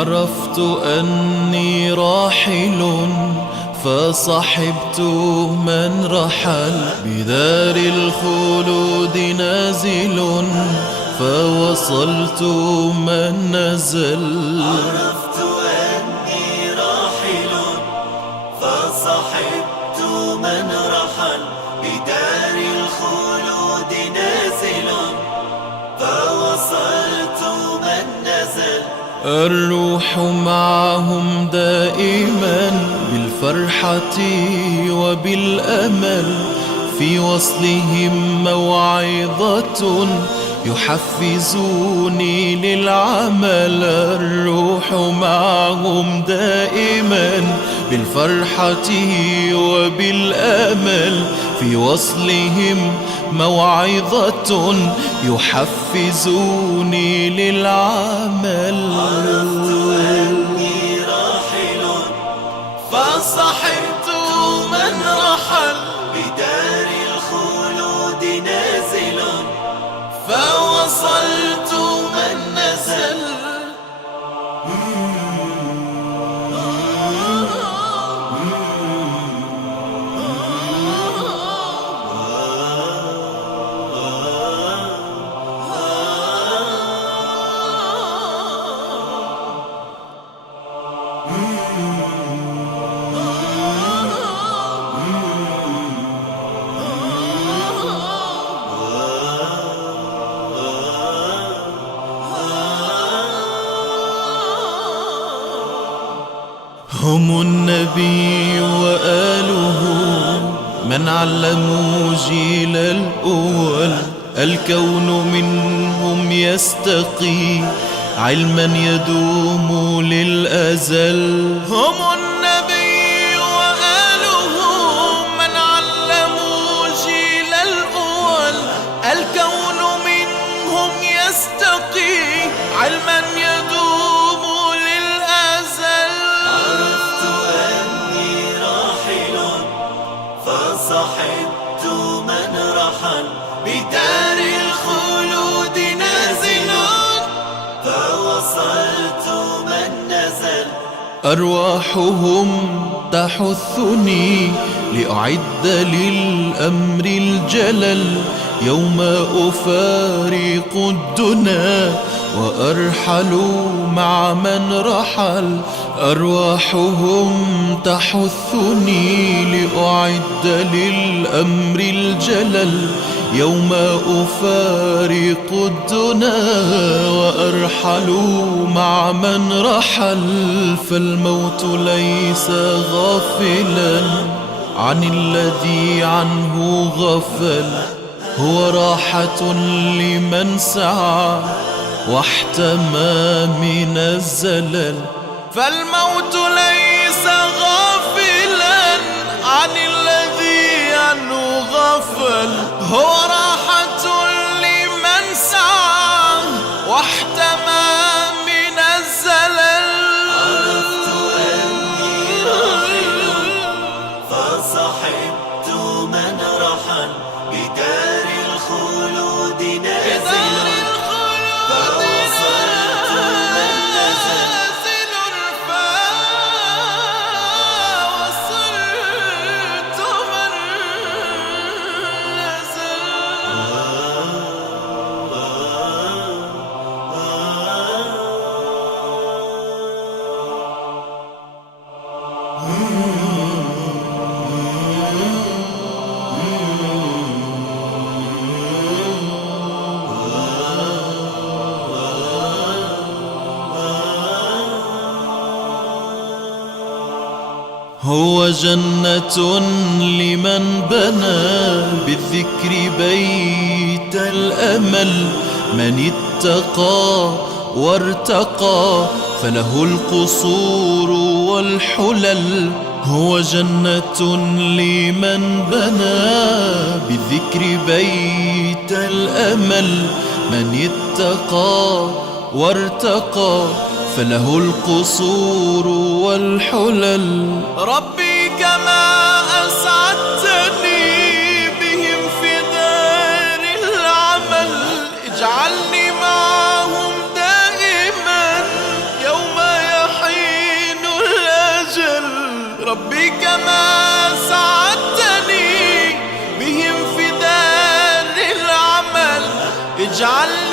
عرفت أني راحل فصحبت من رحل، بدار الخلود نازل فوصلت من نزل. عرفت أني راحل فصحبت من رحل، بدار الخلود نازل فوصلت من نزل. الروح معهم دائما بالفرحة وبالأمل، في وصلهم موعظة يحفزوني للعمل. الروح معهم دائما بالفرحة وبالأمل، في وصلهم موعظة يحفزوني للعمل. عرفت أني راحل فصحبت من رحل، بدار الخلود نازل فوصلت من نزل. هم النبي وآله من علموا جيل الأول، الكون منهم يستقي علما يدوم للأزل. هم النبي وآله من علموا جيل الأول، الكون منهم يستقي علما يدوم للأزل. عرفت أني راحل فصحبت من رحل، بدار الخلود نازل فوصلت من نزل. أرواحهم تحثني لأعد للأمر الجلل، يوم أفارق الدنا وأرحل مع من رحل. أرواحهم تحثني لأعد للأمر الجلل، يوم أفارق الدنا وأرحل مع من رحل. فالموت ليس غافلا عن الذي عنه غفل، هو راحة لمن سعى واحتمى من الزلل. فالموت ليس غافلا عن الذي عنه غفل، هو راحة لمن سعى واحتمى من الزلل. عرفت أني راحل فصحبت من رحل، بدار الخلود نازل فوصلت من نزل. هو جنة لمن بنى بالذكر بيت الأمل، من اتقى وارتقى فله القصور والحلل. هو جنة لمن بنى بالذكر بيت الأمل، من اتقى وارتقى فله القصور والحلل. ربي كما أسعدتني بهم في دار العمل، اجعلني معهم دائما يوم ربي كما سعدتني بهم في دار العمل، اجعل